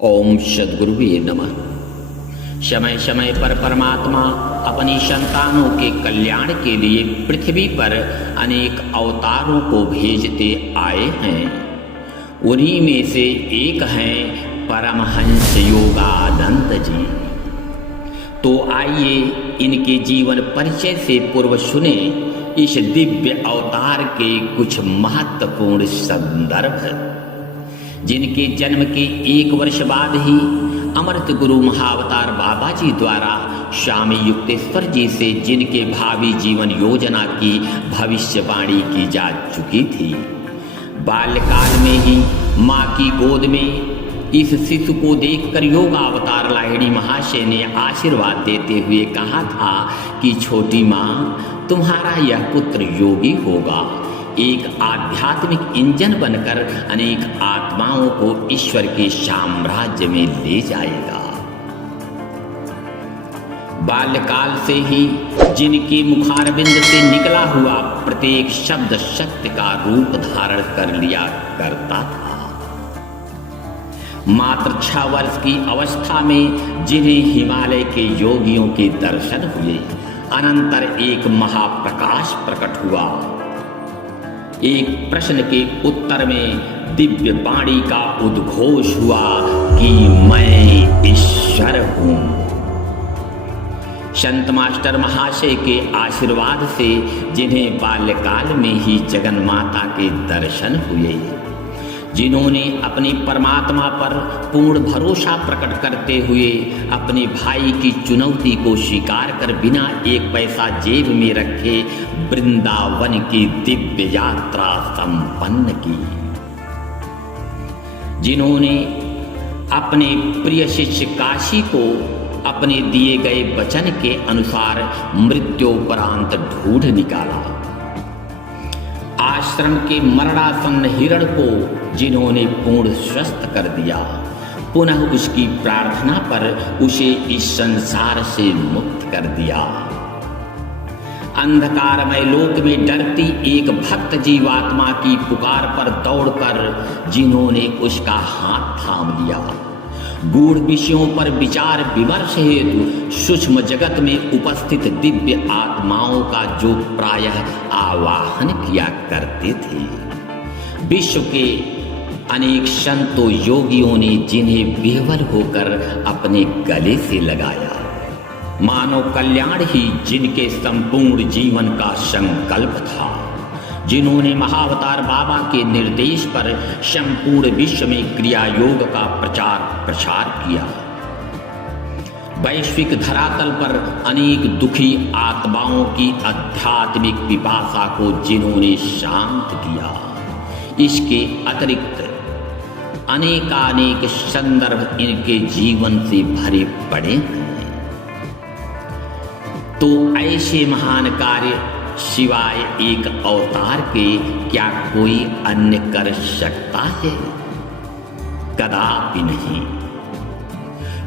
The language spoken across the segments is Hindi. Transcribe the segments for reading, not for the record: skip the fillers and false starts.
ओम सद्गुरुवे नमः। समय समय पर परमात्मा अपनी संतानों के कल्याण के लिए पृथ्वी पर अनेक अवतारों को भेजते आए हैं। उन्हीं में से एक हैं परमहंस योगानंद जी। तो आइए इनके जीवन परिचय से पूर्व सुने इस दिव्य अवतार के कुछ महत्वपूर्ण संदर्भ, जिनके जन्म के 1 वर्ष बाद ही अमृत गुरु महाअवतार बाबा जी द्वारा स्वामी युक्तेश्वर जी से जिनके भावी जीवन योजना की भविष्यवाणी की जा चुकी थी। बाल्यकाल में ही माँ की गोद में इस शिशु को देखकर योगावतार लाहिड़ी महाशय ने आशीर्वाद देते हुए कहा था कि छोटी माँ, तुम्हारा यह पुत्र योगी होगा, एक आध्यात्मिक इंजन बनकर अनेक आत्माओं को ईश्वर के साम्राज्य में ले जाएगा। बाल्यकाल से ही जिनके मुखारबिंद से निकला हुआ प्रत्येक शब्द शक्ति का रूप धारण कर लिया करता था। मात्र 6 वर्ष की अवस्था में जिन्हें हिमालय के योगियों के दर्शन हुए, अनंतर एक महाप्रकाश प्रकट हुआ। एक प्रश्न के उत्तर में दिव्य वाणी का उद्घोष हुआ कि मैं ईश्वर हूं। संत मास्टर महाशय के आशीर्वाद से जिन्हें बाल्यकाल में ही जगन माता के दर्शन हुए, जिन्होंने अपने परमात्मा पर पूर्ण भरोसा प्रकट करते हुए अपने भाई की चुनौती को स्वीकार कर बिना एक पैसा जेब में रखे वृंदावन की दिव्य यात्रा संपन्न की, जिन्होंने अपने प्रिय शिष्य काशी को अपने दिए गए वचन के अनुसार मृत्योपरांत ढूंढ निकाला, आश्रम के मरणासन्न हिरण को जिन्होंने पूर्ण स्वस्थ कर दिया, पुनः उसकी प्रार्थना पर उसे इस संसार से मुक्त कर दिया। अंधकारमय लोक में डरती एक भक्त जीवात्मा की पुकार पर दौड़कर जिन्होंने उसका हाथ थाम लिया, गूढ़ विषयों पर विचार विमर्श हेतु सूक्ष्म जगत में उपस्थित दिव्य आत्माओं का जो प्रायः आवाहन किया करते थे, विश्व के अनेक संतों योगियों ने जिन्हें विह्वल होकर अपने गले से लगाया। मानव कल्याण ही जिनके संपूर्ण जीवन का संकल्प था, जिन्होंने महाअवतार बाबा के निर्देश पर संपूर्ण विश्व में क्रिया योग का प्रचार प्रसार किया। वैश्विक धरातल पर अनेक दुखी आत्माओं की आध्यात्मिक पिपासा को जिन्होंने शांत किया। इसके अतिरिक्त अनेकानेक संदर्भ इनके जीवन से भरे पड़े हैं। तो ऐसे महान कार्य सिवाय एक अवतार के क्या कोई अन्य कर सकता है? कदापि नहीं।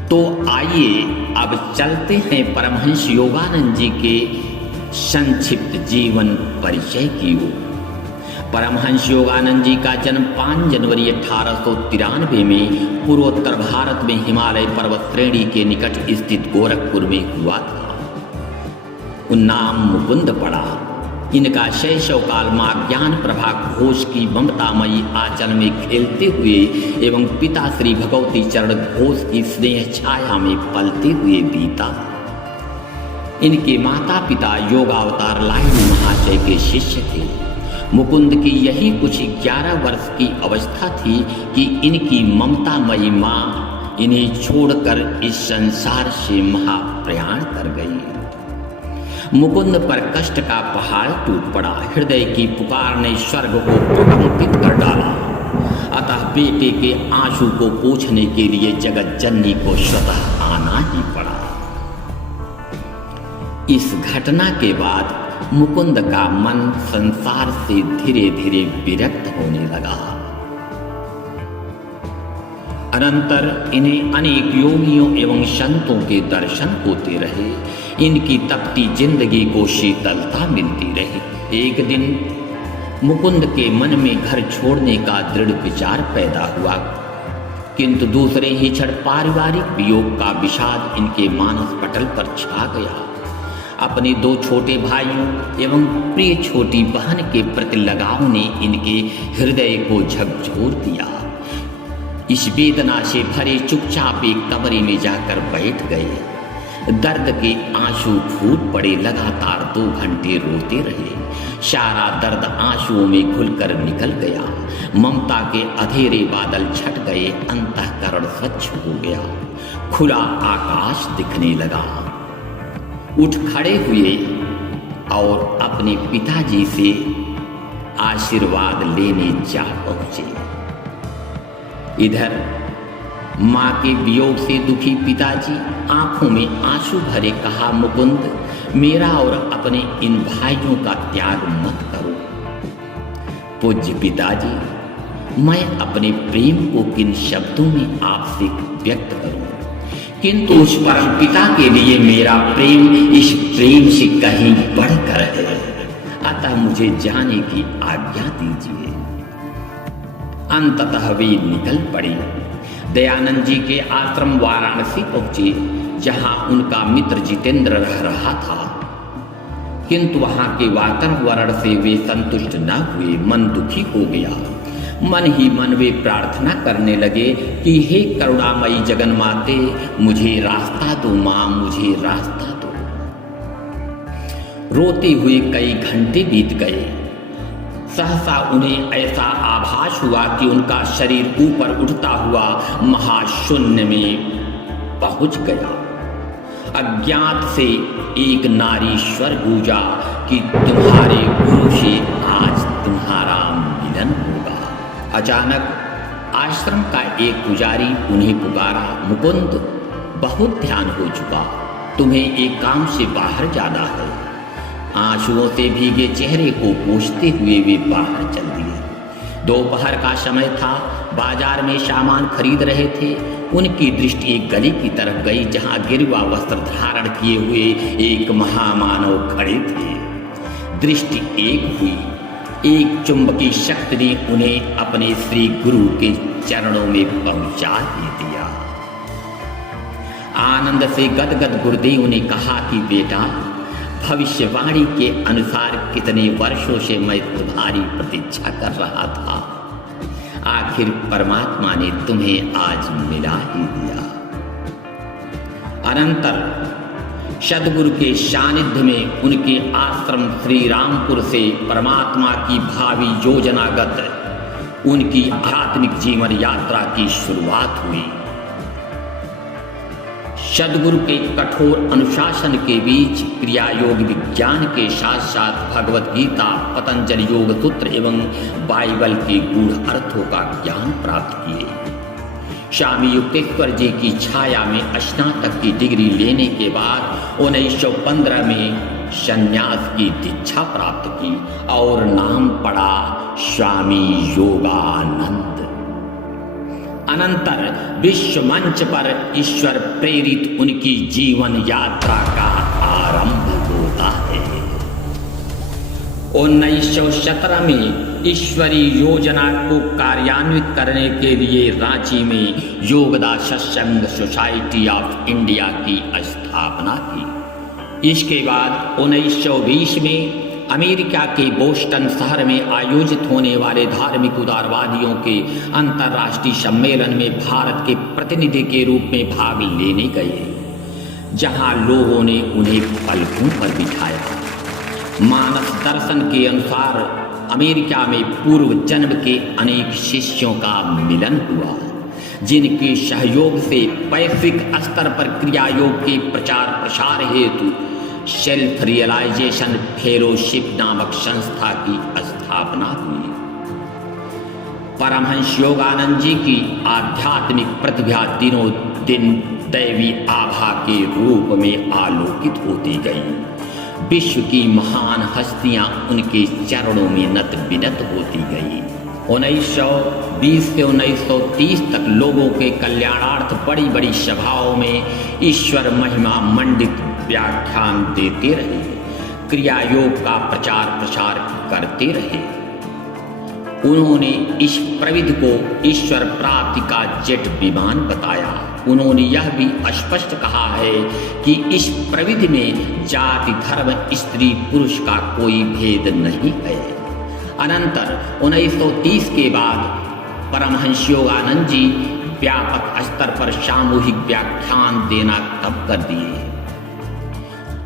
तो आइए अब चलते हैं परमहंस योगानंद जी के संक्षिप्त जीवन परिचय की ओर। परमहंस योगानंद जी का जन्म 5 जनवरी 1893 में पूर्वोत्तर भारत में हिमालय पर्वत श्रेणी के निकट स्थित गोरखपुर में हुआ था। नाम मुकुंद पड़ा। इनका शैशव काल मां ज्ञान प्रभा घोष की ममतामयी आंचल में खेलते हुए एवं पिता श्री भगवती चरण घोष की स्नेह छाया में पलते हुए बीता। इनके माता पिता योगावतार लाहिड़ी महाशय के शिष्य थे। मुकुंद की यही कुछ 11 वर्ष की अवस्था थी कि इनकी ममतामयी मां इन्हें छोड़कर इस संसार से महाप्रयाण कर गई। मुकुंद पर कष्ट का पहाड़ टूट पड़ा। हृदय की पुकार ने स्वर्ग को प्रकंपित कर डाला। अतः बेटे के आंसू को पोंछने के लिए जगत जननी को स्वतः आना ही पड़ा। इस घटना के बाद मुकुंद का मन संसार से धीरे धीरे विरक्त होने लगा। अनंतर इन्हें अनेक योगियों एवं संतों के दर्शन होते रहे। इनकी तपती जिंदगी को शीतलता मिलती रही। एक दिन मुकुंद के मन में घर छोड़ने का दृढ़ विचार पैदा हुआ। किंतु दूसरे ही क्षण पारिवारिक वियोग का विषाद इनके मानस पटल पर छा गया। अपने दो छोटे भाइयों एवं प्रिय छोटी बहन के प्रति लगाव ने इनके हृदय को झकझोर दिया। इस वेदना से भरे चुपचाप एक कमरे में जाकर बैठ गए। दर्द के आंसू फूट पड़े। लगातार 2 घंटे रोते रहे। सारा दर्द आंसुओं में घुलकर निकल गया। ममता के अंधेरे बादल छट गए। अंतःकरण स्वच्छ हो गया। खुला आकाश दिखने लगा। उठ खड़े हुए और अपने पिताजी से आशीर्वाद लेने जा पहुंचे। इधर मां के वियोग से दुखी पिताजी आंखों में आंसू भरे कहा, मुकुंद, मेरा और अपने इन भाइयों का त्याग मत करो। पूज्य पिताजी, मैं अपने प्रेम को किन शब्दों में आपसे व्यक्त करूं, किंतु उस परम पिता के लिए मेरा प्रेम इस प्रेम से कहीं बढ़कर है। अतः मुझे जाने की आज्ञा दीजिए। अंततः वे निकल पड़े। दयानंद जी के आश्रम वाराणसी पहुंचे, जहां उनका मित्र जितेंद्र रह रहा था। किंतु वहां के वातावरण से वे संतुष्ट न हुए। मन दुखी हो गया। मन ही मन वे प्रार्थना करने लगे कि हे करुणामयी जगन्माते, मुझे रास्ता दो मां, मुझे रास्ता दो। रोते हुए कई घंटे बीत गए। सहसा उन्हें ऐसा आभास हुआ कि उनका शरीर ऊपर उठता हुआ महाशून्य में पहुंच गया। अज्ञात से एक नारी स्वर गूंजा कि तुम्हारे गुरु से आज तुम्हारा मिलन होगा। अचानक आश्रम का एक पुजारी उन्हें पुकारा, मुकुंद, बहुत ध्यान हो चुका, तुम्हें एक काम से बाहर जाना है। आंसुओं से भीगे चेहरे को पोंछते हुए वे बाहर चल दिए। दोपहर का समय था। बाजार में सामान खरीद रहे थे। उनकी दृष्टि एक गली की तरफ गई, जहां गिरवा वस्त्र धारण किए हुए एक महामानव खड़े थे। दृष्टि एक हुई। एक चुंबकीय शक्ति ने उन्हें अपने श्री गुरु के चरणों में पहुंचा ही दिया। आनंद से गदगद गुरुदेव ने कहा कि बेटा, भविष्यवाणी के अनुसार कितने वर्षों से मैं तुम्हारी प्रतीक्षा कर रहा था। आखिर परमात्मा ने तुम्हें आज मिला ही दिया। अनंतर सद्गुरु के सानिध्य में उनके आश्रम श्री रामपुर से परमात्मा की भावी योजनागत उनकी आध्यात्मिक जीवन यात्रा की शुरुआत हुई। सद्गुरु के कठोर अनुशासन के बीच क्रिया योग विज्ञान के साथ साथ भगवत गीता, पतंजलि योग सूत्र एवं बाइबल के गूढ़ अर्थों का ज्ञान प्राप्त किए। स्वामी युक्तेश्वर जी की छाया में स्नातक की डिग्री लेने के बाद 1915 में संन्यास की दीक्षा प्राप्त की और नाम पड़ा स्वामी योगानंद। अनंतर विश्व मंच पर ईश्वर प्रेरित उनकी जीवन यात्रा का आरंभ होता है। 1917 में ईश्वरीय योजना को कार्यान्वित करने के लिए रांची में योगदा सत्संग सोसाइटी ऑफ इंडिया की स्थापना की। इसके बाद 1920 में अमेरिका के बोस्टन शहर में आयोजित होने वाले धार्मिक उदारवादियों के अंतर्राष्ट्रीय सम्मेलन में भारत के प्रतिनिधि के रूप में भाग लेने गए, जहां लोगों ने उन्हें पलकों पर बिठाया। मानस दर्शन के अनुसार अमेरिका में पूर्व जन्म के अनेक शिष्यों का मिलन हुआ, जिनके सहयोग से वैश्विक स्तर पर क्रिया योग के प्रचार प्रसार हेतु सेल्फ रियलाइजेशन फेलोशिप नामक संस्था की स्थापना हुई। परमहंस योगानंद जी की आध्यात्मिक प्रतिभा दिनों दिन दैवी आभा के रूप में आलोकित होती गई। विश्व की महान हस्तियां उनके चरणों में नत बिनत होती गई। 1920 से 1930 तक लोगों के कल्याणार्थ बड़ी बड़ी सभाओं में ईश्वर महिमा मंडित व्याख्यान देते रहे, क्रिया योग का प्रचार प्रसार करते रहे। उन्होंने इस प्रविधि को ईश्वर प्राप्ति का जेट विमान बताया। उन्होंने यह भी स्पष्ट कहा है कि इस प्रविधि में जाति, धर्म, स्त्री, पुरुष का कोई भेद नहीं है। अनंतर 1930 के बाद परमहंस योगानंद जी व्यापक स्तर पर सामूहिक व्याख्यान देना कब कर दिए।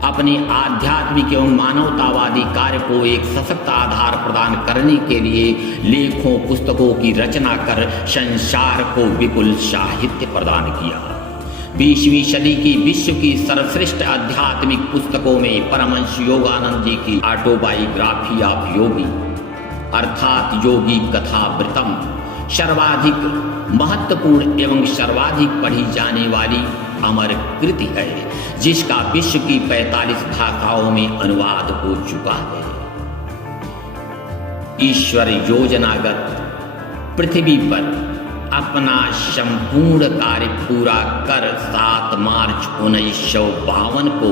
अपने आध्यात्मिक एवं मानवतावादी कार्य को एक सशक्त आधार प्रदान करने के लिए लेखों, पुस्तकों की रचना कर संसार को विपुल साहित्य प्रदान किया। 20वीं सदी की विश्व की सर्वश्रेष्ठ आध्यात्मिक पुस्तकों में परमहंस योगानंद जी की ऑटोबायोग्राफी ऑफ योगी अर्थात योगी कथावृतम सर्वाधिक महत्वपूर्ण एवं सर्वाधिक पढ़ी जाने वाली अमर कृति है, जिसका विश्व की 45 भाषाओं में अनुवाद हो चुका है। ईश्वर योजनागत पृथ्वी पर अपना संपूर्ण कार्य पूरा कर 7 मार्च 1952 को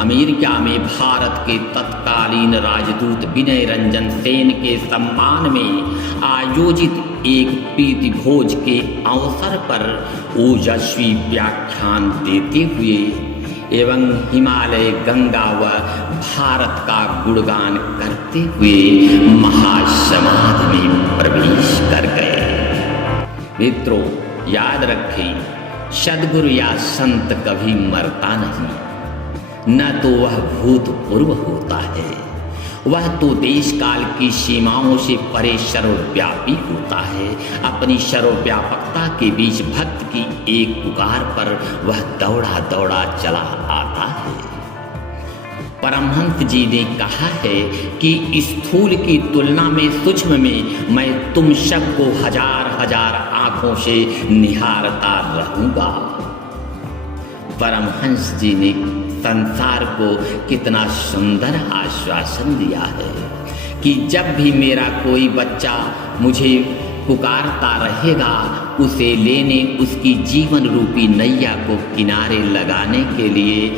अमेरिका में भारत के तत्कालीन राजदूत विनय रंजन सेन के सम्मान में आयोजित एक प्रीति भोज के अवसर पर ओजस्वी व्याख्यान देते हुए एवं हिमालय, गंगा व भारत का गुणगान करते हुए महासमाधि में प्रवेश कर गए। मित्रों, याद रखें, सद्गुरु या संत कभी मरता नहीं, न तो वह भूतपूर्व होता है, वह तो देश काल की सीमाओं से परे सर्वव्यापी होता है। अपनी सर्वव्यापकता के बीच भक्त की एक पुकार पर वह दौड़ा दौड़ा चला आता है। परमहंस जी ने कहा है कि स्थूल की तुलना में सूक्ष्म में मैं तुम सबको हजार हजार आंखों से निहारता रहूंगा। परमहंस जी ने संसार को कितना सुंदर आश्वासन दिया है कि जब भी मेरा कोई बच्चा मुझे पुकारता रहेगा, उसे लेने, उसकी जीवन रूपी नैया को किनारे लगाने के लिए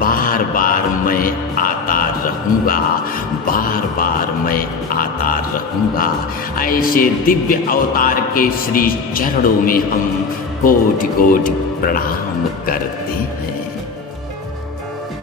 बार बार मैं आता रहूँगा, बार बार मैं आता रहूँगा। ऐसे दिव्य अवतार के श्री चरणों में हम कोटि कोटि प्रणाम करते हैं।